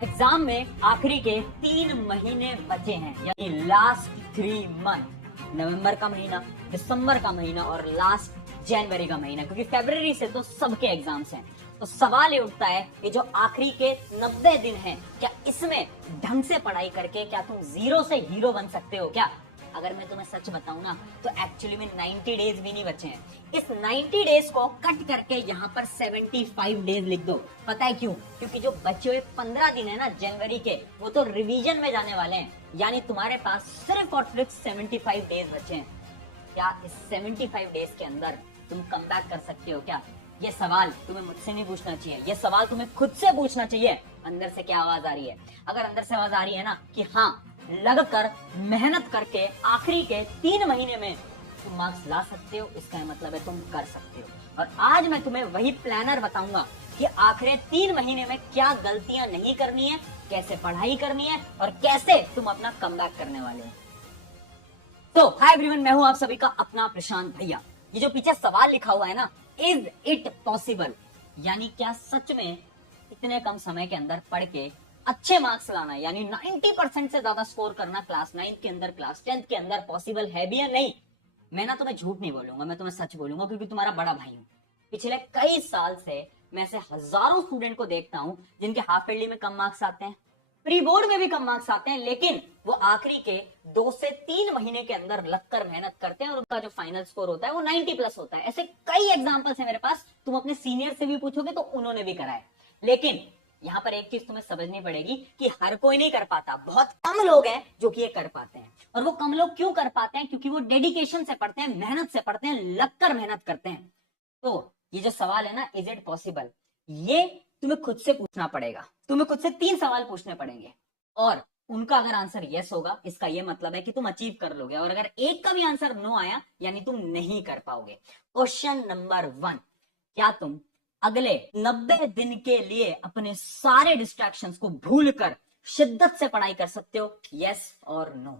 Exam में आखिरी के 3 महीने बचे हैं, यानी लास्ट 3 मंथ। नवंबर का महीना, दिसंबर का महीना और लास्ट जनवरी का महीना, क्योंकि फरवरी से तो सबके एग्जाम्स हैं। तो सवाल ये उठता है कि जो आखिरी के 90 दिन हैं, क्या इसमें ढंग से पढ़ाई करके क्या तुम जीरो से हीरो बन सकते हो क्या? अगर मैं तुम्हें सच बताऊं ना, तो एक्चुअली में 90 डेज भी नहीं बचे हैं। इस 90 डेज को कट करके यहाँ पर 75 डेज लिख दो। पता है क्यों? क्योंकि जो बचे हुए 15 दिन है ना जनवरी के, वो तो रिवीजन में जाने वाले हैं। यानी तुम्हारे पास सिर्फ और सिर्फ 75 डेज बचे हैं। क्या इस 75 डेज के अंदर तुम कम बैक कर सकते हो क्या? ये सवाल तुम्हें मुझसे नहीं पूछना चाहिए, ये सवाल तुम्हें खुद से पूछना चाहिए। अंदर से क्या आवाज आ रही है? अगर अंदर से आवाज आ रही है ना कि हाँ, लग कर मेहनत करके आखिरी के 3 महीने में तुम मार्क्स ला सकते हो, इसका मतलब है तुम कर सकते हो। और आज मैं तुम्हें वही प्लानर बताऊंगा कि आखिरी 3 महीने में क्या गलतियां नहीं करनी है, कैसे पढ़ाई करनी है और कैसे तुम अपना कमबैक करने वाले हो। तो हाय एवरीवन, मैं हूं आप सभी का अपना प्रशांत भैया। ये जो पीछे सवाल लिखा हुआ है ना, इज इट पॉसिबल, यानी क्या सच में इतने कम समय के अंदर पढ़ के अच्छे मार्क्स लाना, यानी 90% से ज्यादा स्कोर करना क्लास 9 के अंदर, क्लास 10 के अंदर पॉसिबल है भी या नहीं? मैं ना तुम्हें झूठ नहीं बोलूंगा, मैं तुम्हें सच बोलूंगा, क्योंकि तुम्हारा बड़ा भाई हूं। पिछले कई साल से मैं ऐसे हजारों स्टूडेंट को देखता हूं जिनके हाफ ईयरली में कम मार्क्स आते हैं, प्री बोर्ड में भी कम मार्क्स आते हैं, लेकिन वो आखिरी के 2 से 3 महीने के अंदर लगकर मेहनत करते हैं और उनका जो फाइनल स्कोर होता है वो 90+ होता है। ऐसे कई एग्जांपल्स है मेरे पास, तुम अपने सीनियर से भी पूछोगे तो उन्होंने भी करा है। लेकिन यहाँ पर एक चीज तुम्हें समझनी पड़ेगी कि हर कोई नहीं कर पाता, बहुत कम लोग हैं जो कि ये कर पाते हैं। और वो कम लोग क्यों कर पाते हैं? क्योंकि वो डेडिकेशन से पढ़ते हैं, मेहनत से पढ़ते हैं, लगकर मेहनत करते हैं। तो ये जो सवाल है ना, इज इट पॉसिबल, ये तुम्हें खुद से पूछना पड़ेगा। तुम्हें खुद से 3 सवाल पूछने पड़ेंगे और उनका अगर आंसर यस होगा, इसका ये मतलब है कि तुम अचीव कर लोगे, और अगर एक का भी आंसर नो आया, यानी तुम नहीं कर पाओगे। क्वेश्चन नंबर 1, क्या तुम अगले 90 दिन के लिए अपने सारे डिस्ट्रैक्शंस को भूलकर शिद्दत से पढ़ाई कर सकते हो? यस और नो।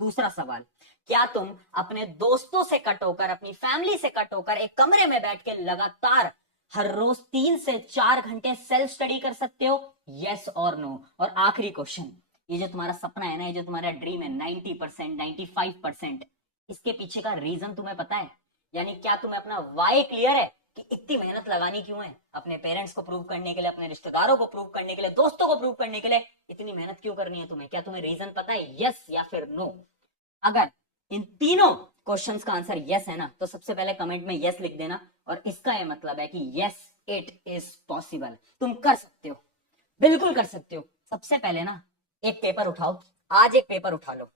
दूसरा सवाल, क्या तुम अपने दोस्तों से कट होकर, अपनी फैमिली से कट होकर एक कमरे में बैठ के लगातार हर रोज 3 से 4 घंटे सेल्फ स्टडी कर सकते हो? यस और नो। और आखिरी क्वेश्चन, ये जो तुम्हारा सपना है ना, ये जो तुम्हारा ड्रीम है 90%, 95%, इसके पीछे का रीजन तुम्हें पता है? यानी क्या तुम्हें अपना वाई क्लियर है कि इतनी मेहनत लगानी क्यों है? अपने पेरेंट्स को प्रूव करने के लिए, अपने रिश्तेदारों को प्रूव करने के लिए, दोस्तों को प्रूव करने के लिए इतनी मेहनत क्यों करनी है तुम्हें? क्या तुम्हें रीजन पता है, यस या फिर नो? अगर इन तीनों क्वेश्चंस का आंसर यस है ना, तो सबसे पहले कमेंट में यस लिख देना, और इसका यह मतलब है कि यस, इट इज पॉसिबल, तुम कर सकते हो, बिल्कुल कर सकते हो। सबसे पहले ना एक पेपर उठाओ, आज एक पेपर उठा लो,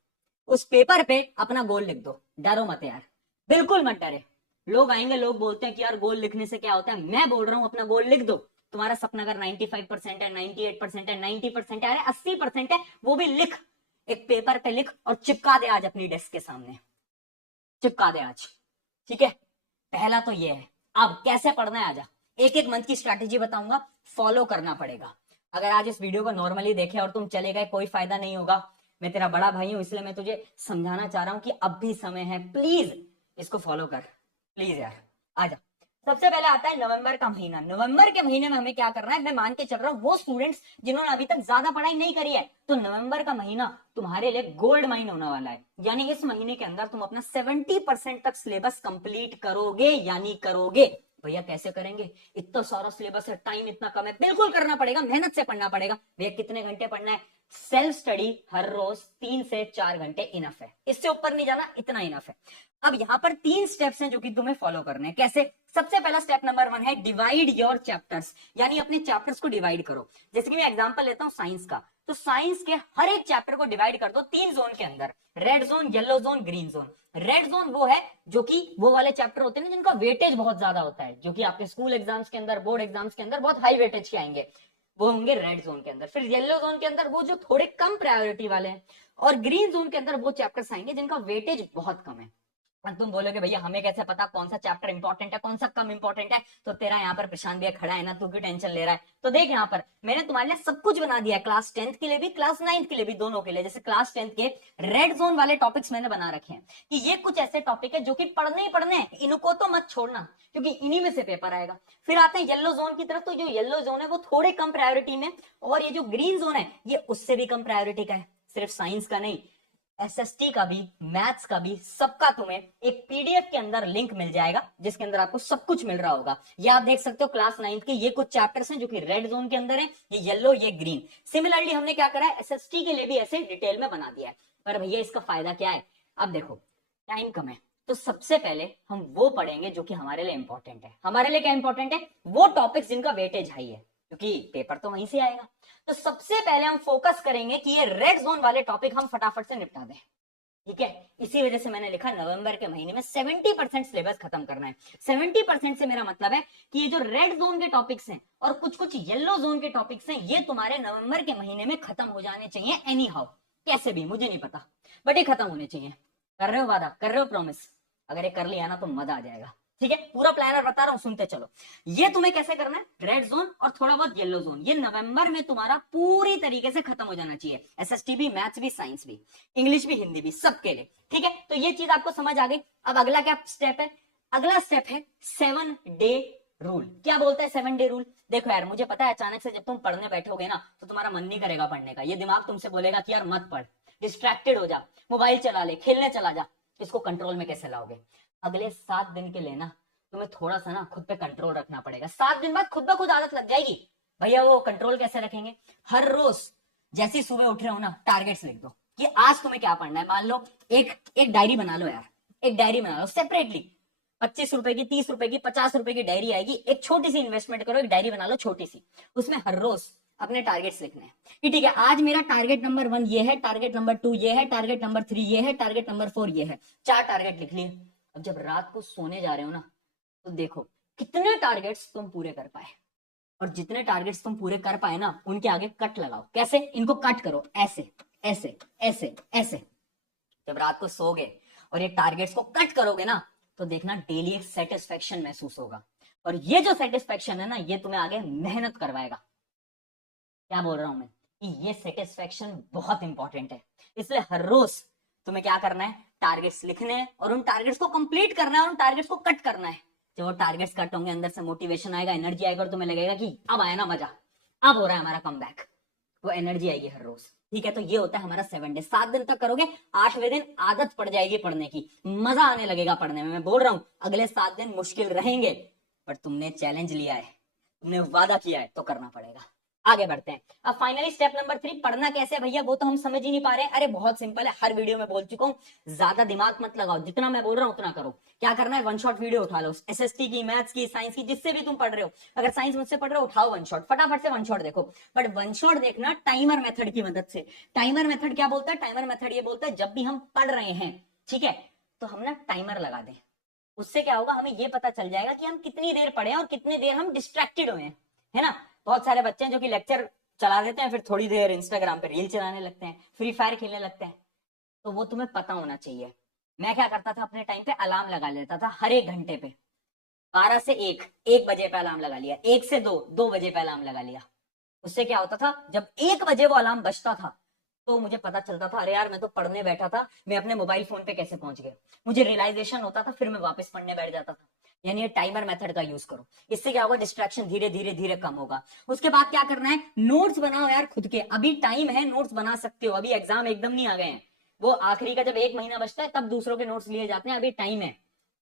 उस पेपर पे अपना गोल लिख दो। डरो मत यार, बिल्कुल मत डरे। लोग आएंगे, लोग बोलते हैं कि यार गोल लिखने से क्या होता है, मैं बोल रहा हूं अपना गोल लिख दो। तुम्हारा सपना अगर 95% है, 98% है, 90% है, अरे 80% है, वो भी लिख, एक पेपर पे लिख और चिपका दे आज अपनी डेस्क के सामने, चिपका दे आज। ठीक है, पहला तो ये है। अब कैसे पढ़ना है, आजा एक एक मंथ की स्ट्रैटेजी बताऊंगा, फॉलो करना पड़ेगा। अगर आज इस वीडियो को नॉर्मली देखे और तुम चले गए, कोई फायदा नहीं होगा। मैं तेरा बड़ा भाई हूं, इसलिए मैं तुझे समझाना चाह रहा हूं कि अब भी समय है, प्लीज इसको फॉलो कर, प्लीज यार। आजा, सबसे पहले आता है नवंबर का महीना। नवंबर के महीने में हमें क्या करना है? मैं मान के चल रहा हूं वो स्टूडेंट्स जिन्होंने अभी तक ज्यादा पढ़ाई नहीं करी है, तो नवंबर का महीना तुम्हारे लिए गोल्ड माइन होने वाला है। यानी इस महीने के अंदर तुम अपना 70% तक सिलेबस कंप्लीट करोगे, यानी करोगे। भैया कैसे करेंगे, इतना सारा सिलेबस है, टाइम इतना कम है। बिल्कुल करना पड़ेगा, मेहनत से पढ़ना पड़ेगा। भैया कितने घंटे पढ़ना है? सेल्फ स्टडी हर रोज 3 से 4 घंटे इनफ है, इससे ऊपर नहीं जाना, इतना इनफ है। अब यहाँ पर 3 स्टेप्स हैं जो कि तुम्हें फॉलो करने हैं। कैसे? सबसे पहला स्टेप नंबर 1 है डिवाइड योर चैप्टर्स, यानी अपने चैप्टर्स को डिवाइड करो। जैसे कि मैं एग्जांपल लेता हूं साइंस का, तो साइंस के हर एक चैप्टर को डिवाइड कर दो 3 जोन के अंदर, red zone, yellow zone, green zone. Red zone वो है जो कि वो वाले चैप्टर होते हैं ना जिनका वेटेज बहुत ज्यादा होता है, जो कि आपके स्कूल एग्जाम्स के अंदर, बोर्ड एग्जाम्स के अंदर बहुत हाई वेटेज के आएंगे, वो होंगे रेड जोन के अंदर। फिर येलो जोन के अंदर वो जो थोड़े कम प्रायोरिटी वाले हैं, और ग्रीन जोन के अंदर वो चैप्टर्स आएंगे जिनका वेटेज बहुत कम है। और तुम बोलोगे भैया हमें कैसे पता कौन सा चैप्टर इंपॉर्टेंट है कौन सा कम इंपॉर्टेंट है, तो तेरा यहाँ पर प्रशांत भैया खड़ा है ना, तू क्यों टेंशन ले रहा है। तो देख यहाँ पर मैंने तुम्हारे लिए सब कुछ बना दिया है, क्लास 10th के लिए भी क्लास 9th के लिए भी, दोनों के लिए। जैसे क्लास 10th के रेड जोन वाले टॉपिक्स मैंने बना रखे हैं कि ये कुछ ऐसे टॉपिक है जो कि पढ़ने ही पढ़ने हैं, इनको तो मत छोड़ना क्योंकि इन्हीं में से पेपर आएगा। फिर आते हैं येलो जोन की तरफ, तो जो येलो जोन है वो थोड़े कम प्रायोरिटी में, और ये जो ग्रीन जोन है ये उससे भी कम प्रायोरिटी का है। सिर्फ साइंस का नहीं, एसएसटी का भी, मैथ्स का भी, सबका तुम्हें एक पीडीएफ के अंदर लिंक मिल जाएगा जिसके अंदर आपको सब कुछ मिल रहा होगा। ये आप देख सकते हो क्लास 9th के ये कुछ चैप्टर्स हैं जो कि रेड जोन के अंदर है, ये येलो ये ग्रीन। सिमिलरली हमने क्या करा है, एसएसटी के लिए भी ऐसे डिटेल में बना दिया है। पर भैया इसका फायदा क्या है, अब देखो टाइम कम है, तो सबसे पहले हम वो पढ़ेंगे जो कि हमारे लिए इंपॉर्टेंट है। हमारे लिए क्या इंपॉर्टेंट है, वो टॉपिक्स जिनका वेटेज हाई है, क्योंकि पेपर तो वहीं से आएगा। तो सबसे पहले हम फोकस करेंगे कि ये रेड जोन वाले टॉपिक हम फटाफट से निपटा दें, ठीक है। इसी वजह से मैंने लिखा नवंबर के महीने में 70% सिलेबस खत्म करना है। 70% से मेरा मतलब है कि ये जो रेड जोन के टॉपिक्स हैं और कुछ कुछ येलो जोन के टॉपिक्स हैं, ये तुम्हारे नवंबर के महीने में खत्म हो जाने चाहिए एनी हाउ, कैसे भी मुझे नहीं पता, बट ये खत्म होने चाहिए। कर रहे हो वादा, कर रहे हो प्रॉमिस? अगर ये कर लिया ना तो मजा आ जाएगा, ठीक है। पूरा प्लानर बता रहा हूं, सुनते चलो। ये तुम्हें कैसे करना है, रेड जोन और थोड़ा बहुत येलो जोन, ये नवंबर में तुम्हारा पूरी तरीके से खत्म हो जाना चाहिए। एसएसटी भी, मैथ्स भी, साइंस भी, इंग्लिश भी, हिंदी भी, सबके लिए, ठीक है। तो ये चीज आपको समझ आ गई। अब अगला क्या स्टेप है, अगला स्टेप है 7 डे रूल। क्या बोलता है 7 डे रूल? देखो यार मुझे पता है अचानक से जब तुम पढ़ने बैठोगे ना तो तुम्हारा मन नहीं करेगा पढ़ने का, ये दिमाग तुमसे बोलेगा कि यार मत पढ़, डिस्ट्रैक्टेड हो जा, मोबाइल चला ले, खेलने चला जा। इसको कंट्रोल में कैसे लाओगे? अगले 7 दिन के लिए ना तुम्हें थोड़ा सा ना खुद पे कंट्रोल रखना पड़ेगा। 7 दिन बाद खुद ब खुद आदत लग जाएगी। भैया वो कंट्रोल कैसे रखेंगे, हर रोज जैसी सुबह उठ रहे हो ना टारगेट्स लिख दो कि आज तुम्हें क्या पढ़ना है। मान लो एक डायरी बना लो यार, एक डायरी बना लो सेपरेटली, 25 रुपए की, 30 रुपए की, 50 रुपए की डायरी आएगी। एक छोटी सी इन्वेस्टमेंट करो, एक डायरी बना लो छोटी सी, उसमें हर रोज अपने टारगेट्स लिखने हैं कि ठीक है आज मेरा टारगेट नंबर 1 ये है, टारगेट नंबर 2 ये है, टारगेट नंबर 3 ये है, टारगेट नंबर 4 ये है। 4 टारगेट लिख लिए। अब जब रात को सोने जा रहे हो ना तो देखो कितने टारगेट्स तुम पूरे कर पाए, और जितने टारगेट्स तुम पूरे कर पाए ना उनके आगे कट लगाओ। कैसे? इनको कट करो, ऐसे ऐसे ऐसे ऐसे। जब रात को सोगे और ये टारगेट्स को कट करोगे ना तो देखना डेली एक सेटिस्फेक्शन महसूस होगा, और ये जो सेटिस्फेक्शन है ना ये तुम्हें आगे मेहनत करवाएगा। क्या बोल रहा हूं मैं कि ये सेटिस्फेक्शन बहुत इंपॉर्टेंट है। इसलिए हर रोज तुम्हें क्या करना है, टारगेट्स लिखने हैं और उन टारगेट्स को कंप्लीट करना है और उन टारगेट्स को कट करना है। जब वो टारगेट्स कट होंगे अंदर से मोटिवेशन आएगा, एनर्जी आएगा, और तुम्हें लगेगा कि अब आया ना मजा, अब हो रहा है हमारा कमबैक, वो एनर्जी आएगी हर रोज, ठीक है। तो ये होता है हमारा 7 डे। 7 दिन तक करोगे, 8वें दिन आदत पड़ जाएगी पढ़ने की, मजा आने लगेगा पढ़ने में। मैं बोल रहा हूं अगले 7 दिन मुश्किल रहेंगे, पर तुमने चैलेंज लिया है, तुमने वादा किया है तो करना पड़ेगा। आगे बढ़ते हैं। अब फाइनली स्टेप नंबर 3, पढ़ना कैसे है भैया वो तो हम समझ ही नहीं पा रहे हैं। अरे बहुत सिंपल है, हर वीडियो में बोल चुका हूं, ज्यादा दिमाग मत लगाओ, जितना मैं बोल रहा हूं उतना करो। क्या करना है, 1 शॉट वीडियो उठा लो, एसएसटी की, मैथ्स की, साइंस की, जिससे भी तुम पढ़ रहे हो। अगर साइंस मुझसे पढ़ रहे हो उठाओ 1 शॉट, फटाफट से 1 शॉट देखो। बट 1 शॉट देखना टाइमर मेथड की मदद से। टाइमर मेथड क्या बोलता है, टाइमर मेथड ये बोलता है जब भी हम पढ़ रहे हैं, ठीक है, तो हम ना टाइमर लगा दें। उससे क्या होगा, हमें ये पता चल जाएगा कि हम कितनी देर पढ़े और कितनी देर हम डिस्ट्रैक्टेड हुए हैं, है ना। बहुत सारे बच्चे हैं जो कि लेक्चर चला देते हैं, फिर थोड़ी देर इंस्टाग्राम पे रील चलाने लगते हैं, फ्री फायर खेलने लगते हैं। तो वो तुम्हें पता होना चाहिए। मैं क्या करता था अपने टाइम पे, अलार्म लगा लेता था हर 1 घंटे पे, 12 से 1 बजे पे अलार्म लगा लिया, 1 से 2 बजे पे अलार्म लगा लिया। उससे क्या होता था, जब 1 बजे वो अलार्म बजता था तो मुझे पता चलता था अरे यार मैं तो पढ़ने बैठा था, मैं अपने मोबाइल फोन पे कैसे पहुंच गया। मुझे रियलाइजेशन होता था, फिर मैं वापस पढ़ने बैठ जाता था। यानी ये टाइमर मेथड का यूज करो, इससे क्या होगा, डिस्ट्रैक्शन धीरे धीरे धीरे कम होगा। उसके बाद क्या करना है, नोट्स बनाओ यार खुद के। अभी टाइम है, नोट्स बना सकते हो, अभी एग्जाम एकदम नहीं आ गए हैं। वो आखिरी का जब 1 महीना बचता है तब दूसरों के नोट्स लिए जाते हैं, अभी टाइम है,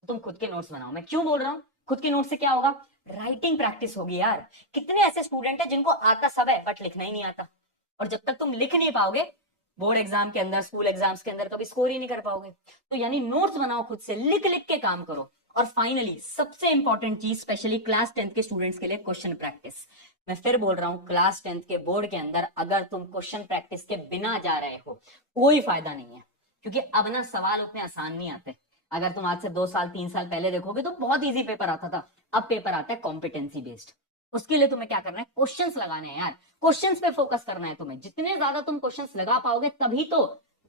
तुम खुद के नोट्स बनाओ। मैं क्यों बोल रहा हूँ खुद के नोट्स से क्या होगा, राइटिंग प्रैक्टिस होगी यार। कितने ऐसे स्टूडेंट है जिनको आता सब है बट लिखना ही नहीं आता, और जब तक तुम लिख नहीं पाओगे बोर्ड एग्जाम के अंदर, स्कूल एग्जाम्स के अंदर कभी स्कोर ही नहीं कर पाओगे। तो यानी नोट्स बनाओ खुद से, लिख लिख के काम करो। और फाइनली सबसे इंपॉर्टेंट चीज स्पेशली क्लास 10th के स्टूडेंट्स के लिए, क्वेश्चन प्रैक्टिस। मैं फिर बोल रहा हूं, क्लास 10th के बोर्ड के अंदर अगर तुम क्वेश्चन प्रैक्टिस के बिना जा रहे हो कोई फायदा नहीं है, क्योंकि अब ना सवाल उतने आसान नहीं आते। अगर तुम आज से 2 साल 3 साल पहले देखोगे तो बहुत इजी पेपर आता था, अब पेपर आता है कॉम्पिटेंसी बेस्ड। उसके लिए तुम्हें क्या करना है, क्वेश्चंस लगाने हैं यार, क्वेश्चंस पे फोकस करना है तुम्हें। जितने ज्यादा तुम क्वेश्चंस लगा पाओगे तभी तो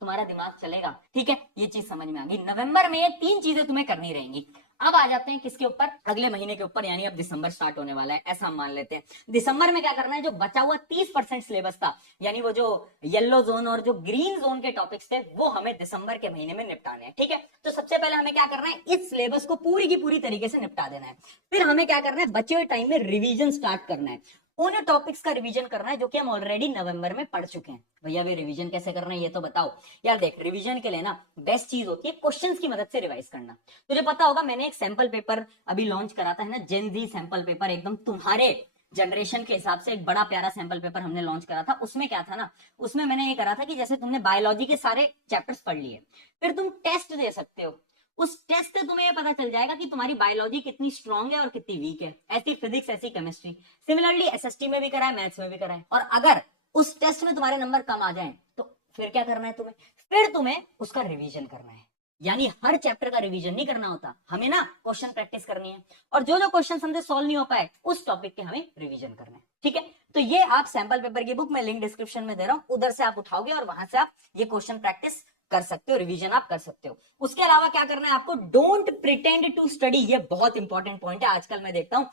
तुम्हारा दिमाग चलेगा। ठीक है, ये चीज समझ में आ गई। नवंबर में ये 3 चीजें तुम्हें करनी रहेंगी। अब आ जाते हैं किसके ऊपर, अगले महीने के ऊपर, यानी अब दिसंबर स्टार्ट होने वाला है, ऐसा हम मान लेते हैं। दिसंबर में क्या करना है, जो बचा हुआ 30% सिलेबस था, यानी वो जो येलो जोन और जो ग्रीन जोन के टॉपिक्स थे, वो हमें दिसंबर के महीने में निपटाने हैं। ठीक है, तो सबसे पहले हमें क्या करना है, इस सिलेबस को पूरी की पूरी तरीके से निपटा देना है। फिर हमें क्या करना है, बचे हुए टाइम में रिवीजन स्टार्ट करना है। उन टॉपिक्स का रिवीजन करना है जो कि हम ऑलरेडी नवंबर में पढ़ चुके हैं। भैया वे रिवीजन कैसे करना है ये तो बताओ। यार देख, रिवीजन के लिए ना बेस्ट चीज होती है क्वेश्चंस की मदद से रिवाइज करना। तुझे पता होगा मैंने एक सैंपल पेपर अभी लॉन्च करा था, है ना, जेन जी सैंपल पेपर, एकदम तुम्हारे जनरेशन के हिसाब से एक बड़ा प्यारा सैंपल पेपर हमने लॉन्च करा था। उसमें क्या था ना, उसमें मैंने ये करा था कि जैसे तुमने बायोलॉजी के सारे चैप्टर्स पढ़ लिए, फिर तुम टेस्ट दे सकते हो। उस टेस्ट से तुम्हें ये पता चल जाएगा कि तुम्हारी बायोलॉजी कितनी स्ट्रांग है और कितनी वीक है। ऐसी फिजिक्स, ऐसी केमिस्ट्री। सिमिलरली एसएसटी में भी करा है, मैथ्स में भी करा है। और अगर उस टेस्ट में तुम्हारे नंबर कम आ जाएं तो फिर क्या करना है तुम्हें, फिर तुम्हें उसका रिवीजन करना है। यानी हर चैप्टर का रिवीजन नहीं करना होता, हमें ना क्वेश्चन प्रैक्टिस करनी है, और जो जो क्वेश्चन हमसे सॉल्व नहीं हो पाए उस टॉपिक के हमें रिवीजन करना है। ठीक है, तो ये आप सैंपल पेपर की बुक मैं लिंक डिस्क्रिप्शन में दे रहा हूं, उधर से आप उठाओगे और वहां से आप ये क्वेश्चन प्रैक्टिस कर सकते हो, रिवीजन आप कर सकते हो। उसके अलावा क्या करना है आपको, डोंट प्रिटेंड टू स्टडी। ये बहुत इंपॉर्टेंट पॉइंट है। आजकल मैं देखता हूं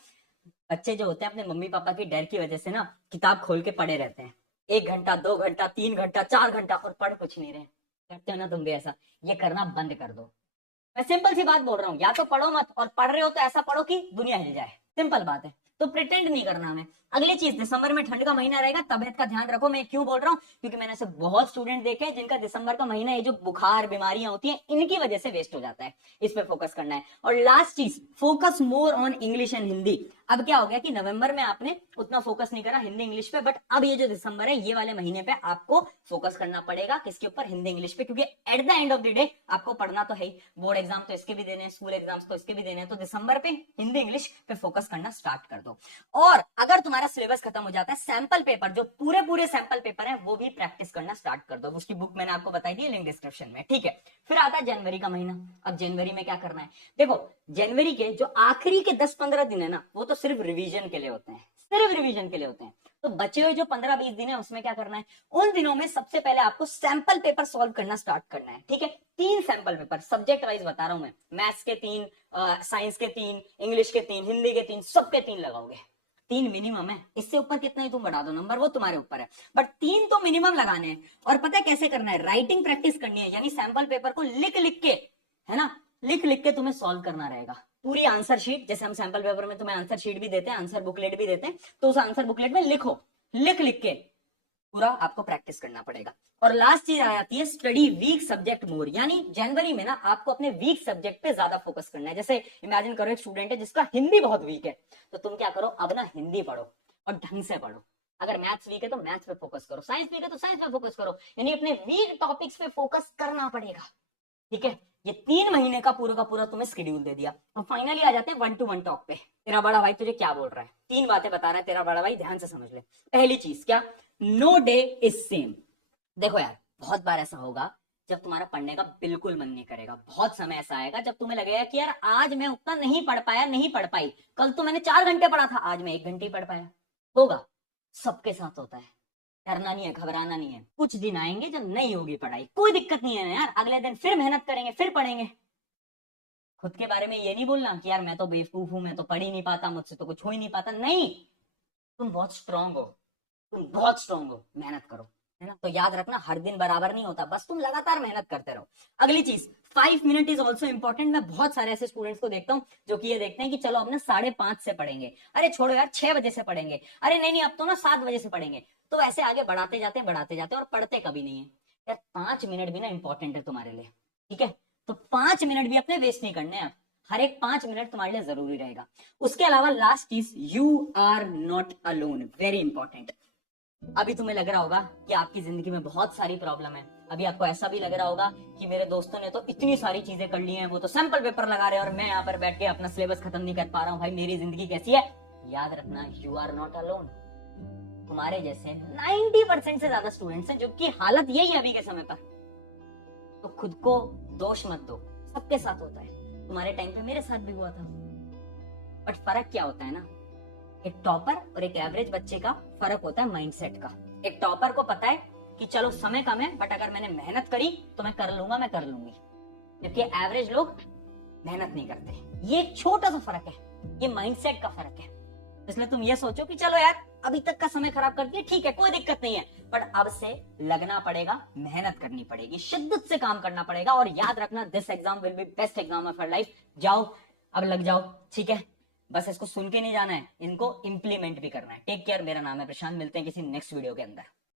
बच्चे जो होते हैं अपने मम्मी पापा की डर की वजह से ना किताब खोल के पढ़े रहते हैं, 1 घंटा 2 घंटा 3 घंटा 4 घंटा, और पढ़ कुछ नहीं रहे। करते हो ना तुम भी ऐसा, ये करना बंद कर दो। मैं सिंपल सी बात बोल रहा हूँ, या तो पढ़ो मत, और पढ़ रहे हो तो ऐसा पढ़ो कि दुनिया हिल जाए। सिंपल बात है, तो प्रिटेंड नहीं करना हमें। अगली चीज, दिसंबर में ठंड का महीना रहेगा, तबियत का ध्यान रखो। मैं क्यों बोल रहा हूँ, क्योंकि मैंने ऐसे बहुत स्टूडेंट देखे हैं जिनका दिसंबर का महीना ये जो बुखार बीमारियां होती हैं इनकी वजह से वेस्ट हो जाता है। इस पे फोकस करना है। और लास्ट चीज, focus more on English and Hindi. अब क्या हो गया कि नवंबर में आपने उतना फोकस नहीं करा हिंदी इंग्लिश पे, बट अब ये जो दिसंबर है ये वाले महीने पे आपको फोकस करना पड़ेगा। किसके ऊपर, हिंदी इंग्लिश पे, क्योंकि at the end of the day आपको पढ़ना तो है ही। बोर्ड एग्जाम तो इसके भी देने हैं, स्कूल एग्जाम्स तो इसके भी देने हैं। तो दिसंबर पे हिंदी इंग्लिश पे फोकस करना स्टार्ट कर दो। और अगर तुम्हारा सिलेबस खत्म हो जाता है, सैंपल पेपर जो पूरे पूरे सैंपल पेपर है वो भी प्रैक्टिस करना स्टार्ट कर दो। उसकी बुक मैंने आपको बताई दी, लिंक डिस्क्रिप्शन में। ठीक है, फिर आता है जनवरी का महीना। अब जनवरी में क्या करना है, देखो जनवरी के जो आखिरी के 10-15 दिन है ना, वो तो सिर्फ रिवीजन के लिए होते हैं, सिर्फ रिवीजन के लिए होते हैं। तो बचे हुए जो 15-20 दिन है उसमें क्या करना है, उन दिनों में सबसे पहले आपको सैंपल पेपर सॉल्व करना स्टार्ट करना है। ठीक है, 3 सैंपल पेपर सब्जेक्ट वाइज बता रहा हूं मैं, मैथ्स के 3, साइंस के 3, इंग्लिश के 3, हिंदी के 3, सबके 3 लगाओगे। 3 मिनिमम है, इससे ऊपर कितना ही तुम बढ़ा दो नंबर, वो तुम्हारे ऊपर है, बट 3 तो मिनिमम लगाने हैं। और पता है कैसे करना है, राइटिंग प्रैक्टिस करनी है, यानी सैंपल पेपर को लिख लिख के, है ना, लिख लिख के तुम्हें सॉल्व करना रहेगा। पूरी आंसर शीट, जैसे हम सैंपल पेपर में तुम्हें आंसर शीट भी देते हैं, आंसर बुकलेट भी देते हैं, तो उस आंसर बुकलेट में लिखो, लिख लिख के पूरा आपको प्रैक्टिस करना पड़ेगा। और लास्ट चीज आ जाती है, स्टडी वीक सब्जेक्ट मोर। यानी जनवरी में ना आपको अपने वीक सब्जेक्ट पे ज्यादा फोकस करना है। जैसे इमेजिन करो एक स्टूडेंट है जिसका हिंदी बहुत वीक है, तो तुम क्या करो, अब ना हिंदी पढ़ो और ढंग से पढ़ो। अगर मैथ्स वीक है तो मैथ्स पे फोकस करो, साइंस वीक है तो साइंस पे फोकस करो, यानी अपने वीक टॉपिक्स पे फोकस करना पड़ेगा। ठीक है, ये 3 महीने का पूरा तुम्हें शेड्यूल दे दिया। तो फाइनली आ जाते हैं 1-to-1 टॉक पे। तेरा बड़ा भाई तुझे क्या बोल रहा है, 3 बातें बता रहा है तेरा बड़ा भाई, ध्यान से समझ ले। पहली चीज क्या, नो डे इज सेम। देखो यार, बहुत बार ऐसा होगा जब तुम्हारा पढ़ने का बिल्कुल मन नहीं करेगा। बहुत समय ऐसा आएगा जब तुम्हें लगेगा कि यार आज मैं उतना नहीं पढ़ पाया, नहीं पढ़ पाई, कल तो मैंने 4 घंटे पढ़ा था, आज मैं 1 घंटे ही पढ़ पाया। होगा, सबके साथ होता है। डरना नहीं है, घबराना नहीं है। कुछ दिन आएंगे जब नहीं होगी पढ़ाई, कोई दिक्कत नहीं है यार, अगले दिन फिर मेहनत करेंगे, फिर पढ़ेंगे। खुद के बारे में ये नहीं बोलना कि यार मैं तो बेवकूफ हूं, मैं तो पढ़ ही नहीं पाता, मुझसे तो कुछ हो ही नहीं पाता। नहीं, तुम बहुत स्ट्रांग हो, तुम बहुत स्ट्रांग हो, मेहनत करो, है ना। तो याद रखना, हर दिन बराबर नहीं होता, बस तुम लगातार मेहनत करते रहो। अगली चीज, 5 मिनट इज ऑल्सो इंपॉर्टेंट। मैं बहुत सारे ऐसे स्टूडेंट्स को देखता हूँ जो कि ये देखते हैं कि चलो अब ना 5:30 से पढ़ेंगे, अरे छोड़ो यार 6 बजे से पढ़ेंगे, अरे नहीं अब तो ना 7 बजे से पढ़ेंगे। तो ऐसे आगे बढ़ाते जाते और पढ़ते कभी नहीं है। यार 5 मिनट भी ना इंपॉर्टेंट है तुम्हारे लिए। ठीक है, तो 5 मिनट भी अपने वेस्ट नहीं करने हैं। हर एक 5 मिनट तुम्हारे लिए जरूरी रहेगा। उसके अलावा लास्ट चीज, you are not alone, very important. अभी तुम्हें लग रहा होगा कि आपकी जिंदगी में बहुत सारी प्रॉब्लम है। अभी आपको ऐसा भी लग रहा होगा कि मेरे दोस्तों ने तो इतनी सारी चीजें कर ली हैं, वो तो सैंपल पेपर लगा रहे हैं और मैं यहाँ पर बैठ के अपना सिलेबस खत्म नहीं कर पा रहा हूँ, भाई मेरी जिंदगी कैसी है। याद रखना, यू आर नॉट अलोन। तुम्हारे जैसे 90% से ज्यादा स्टूडेंट्स हैं जो कि हालत यही है अभी के समय पर। तो खुद को दोष मत दो, सबके साथ होता है। तुम्हारे टाइम पे मेरे साथ भी हुआ था। बट फर्क क्या होता है ना, एक टॉपर और एक एवरेज बच्चे का फर्क होता है माइंडसेट का। एक टॉपर को पता है कि चलो समय कम है बट अगर मैंने मेहनत करी तो मैं कर लूंगा, मैं कर लूंगी। जबकि एवरेज लोग मेहनत नहीं करते। ये एक छोटा सा फर्क है, ये माइंडसेट का फर्क है। इसलिए तुम ये सोचो कि चलो यार अभी तक का समय खराब कर दिया, ठीक है, कोई दिक्कत नहीं है, बट अब से लगना पड़ेगा, मेहनत करनी पड़ेगी, शिद्दत से काम करना पड़ेगा। और याद रखना, this exam will be best exam of your life. जाओ अब लग जाओ, ठीक है। बस इसको सुन के नहीं जाना है, इनको इंप्लीमेंट भी करना है। टेक केयर, मेरा नाम है प्रशांत, मिलते हैं किसी नेक्स्ट वीडियो के अंदर।